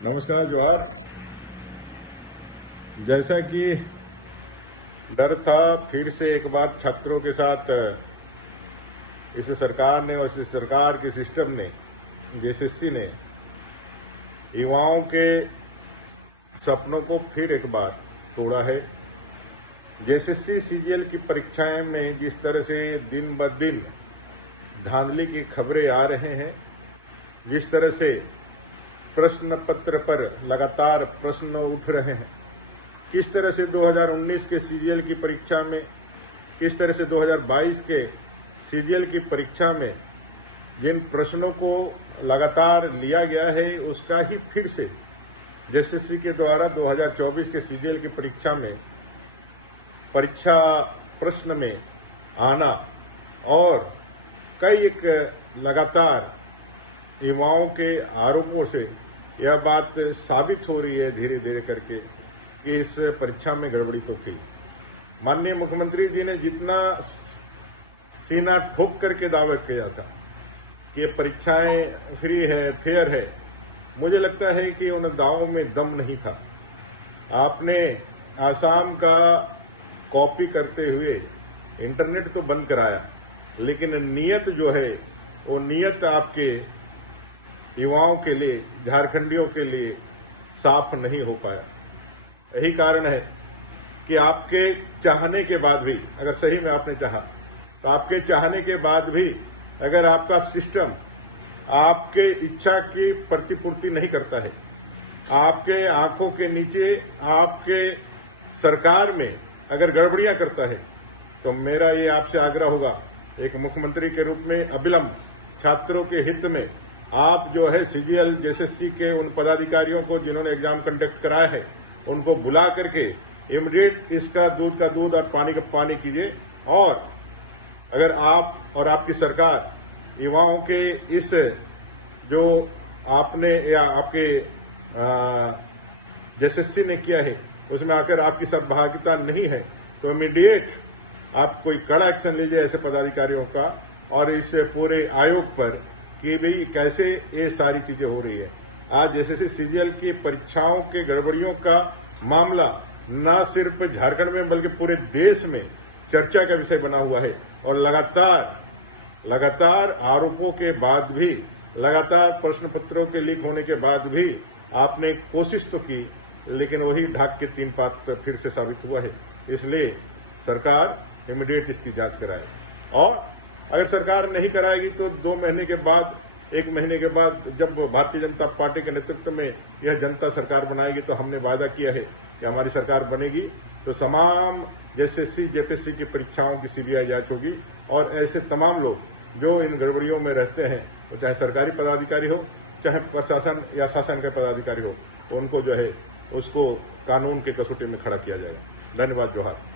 नमस्कार जोहार। जैसा कि डर था, फिर से एक बार छात्रों के साथ इस सरकार ने और इस सरकार के सिस्टम ने, जेएसएससी ने युवाओं के सपनों को फिर एक बार तोड़ा है। जेएसएससी सीजीएल की परीक्षाएं में जिस तरह से दिन ब दिन धांधली की खबरें आ रहे हैं, जिस तरह से प्रश्न पत्र पर लगातार प्रश्न उठ रहे हैं, किस तरह से 2019 के सीजीएल की परीक्षा में, किस तरह से 2022 के सीजीएल की परीक्षा में जिन प्रश्नों को लगातार लिया गया है, उसका ही फिर से जेएसएससी के द्वारा 2024 के सीजीएल की परीक्षा में परीक्षा प्रश्न में आना और कई एक लगातार युवाओं के आरोपों से यह बात साबित हो रही है धीरे धीरे करके कि इस परीक्षा में गड़बड़ी तो थी। माननीय मुख्यमंत्री जी ने जितना सीना ठोक करके दावा किया था कि ये परीक्षाएं फ्री है, फेयर है, मुझे लगता है कि उन दावों में दम नहीं था। आपने आसाम का कॉपी करते हुए इंटरनेट तो बंद कराया, लेकिन नियत जो है वो नियत आपके युवाओं के लिए, झारखंडियों के लिए साफ नहीं हो पाया। यही कारण है कि आपके चाहने के बाद भी, अगर सही में आपने चाहा, तो आपके चाहने के बाद भी अगर आपका सिस्टम आपके इच्छा की प्रतिपूर्ति नहीं करता है, आपके आंखों के नीचे आपके सरकार में अगर गड़बड़ियां करता है, तो मेरा ये आपसे आग्रह होगा, एक मुख्यमंत्री के रूप में अविलंब छात्रों के हित में आप जो है सीजीएल जेएसएससी के उन पदाधिकारियों को जिन्होंने एग्जाम कंडक्ट कराया है, उनको बुला करके इमीडिएट इसका दूध का दूध और पानी का पानी कीजिए। और अगर आप और आपकी सरकार युवाओं के इस जो आपने या आपके जेएसएससी ने किया है उसमें आकर आपकी सहभागिता नहीं है, तो इमीडिएट आप कोई कड़ा एक्शन लीजिए ऐसे पदाधिकारियों का और इस पूरे आयोग पर कि भाई कैसे ये सारी चीजें हो रही है। आज जेएसएससी सीजीएल की परीक्षाओं के गड़बड़ियों का मामला न सिर्फ झारखंड में बल्कि पूरे देश में चर्चा का विषय बना हुआ है और लगातार आरोपों के बाद भी, लगातार प्रश्न पत्रों के लीक होने के बाद भी आपने कोशिश तो की, लेकिन वही ढाक के तीन पात फिर से साबित हुआ है। इसलिए सरकार इमीडिएट इसकी जांच कराए और अगर सरकार नहीं कराएगी तो 2 महीने के बाद, 1 महीने के बाद जब भारतीय जनता पार्टी के नेतृत्व में यह जनता सरकार बनाएगी, तो हमने वादा किया है कि हमारी सरकार बनेगी तो तमाम जेएसएससी जेपीएससी की परीक्षाओं की सीबीआई जांच होगी और ऐसे तमाम लोग जो इन गड़बड़ियों में रहते हैं, वो चाहे सरकारी पदाधिकारी हो, चाहे प्रशासन या शासन के पदाधिकारी हो, तो उनको जो है उसको कानून के कसौटी में खड़ा किया जाएगा। धन्यवाद। जोहार।